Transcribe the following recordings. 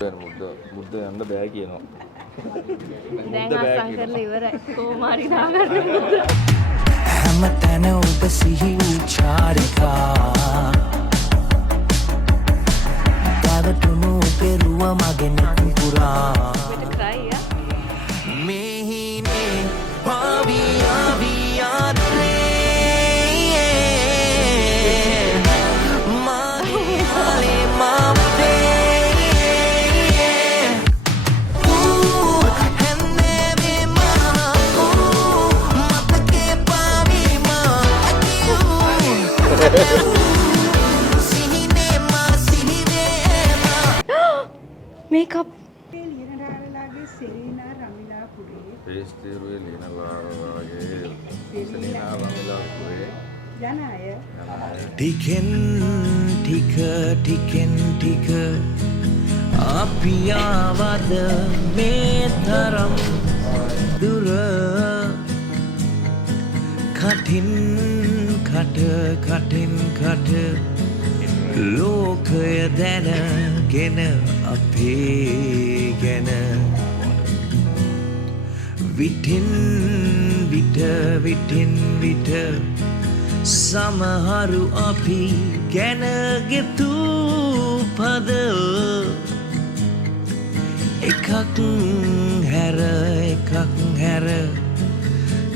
මුද්ද යන්න බෑ කියනවා. දැන් අසං කරලා ඉවරයි. කොමාරි දාගන්න. හැමතැන ඔබ සිහි වූ චාරිකා පැවතුණු පෙරුව මගෙන් පුරා මෙහිනේ පාවියාවියාදරේ මාහියාලේ මාවතේ හැන්නේවේ මහකු මතකේ පාවිමා සිහිනේ මා සිහිනේ මා මේකප් ලියනඩාලලාගේ සෙරීනා රමිලාපුරේ පේස්තිරුවේ ලියනලාගේ සෙරීනා රමිලාපුරේ යන අය ටිකෙන් ටික ටිකෙන් ටික අපි ආවද මේ තරම් දුර කටින් කටින් කට ලෝකය දැනගෙන අපේ ගැන විටින් විට සමහරු අපි ගැන ගෙතු පද එකක් හැර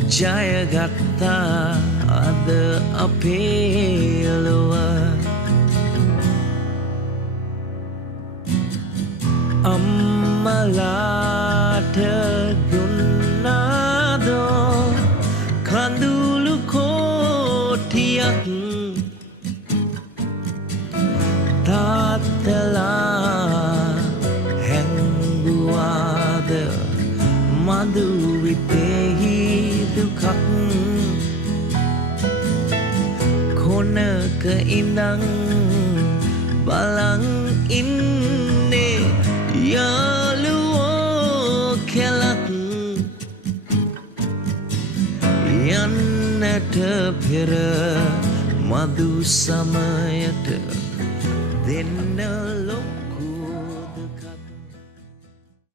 ජයගත්තා අද අපේ ලොව අම්මලාට දුන්නාදෝ කඳුළු කෝටියක් තාත්තලා හැංගුවාද මදු විතෙහි දුකක් කොනක ඉඳන් බලන් ඉන්නේ යාළුවෝ කෙලක් යන්නට පෙර මදු සමයට දෙන්න ලොක්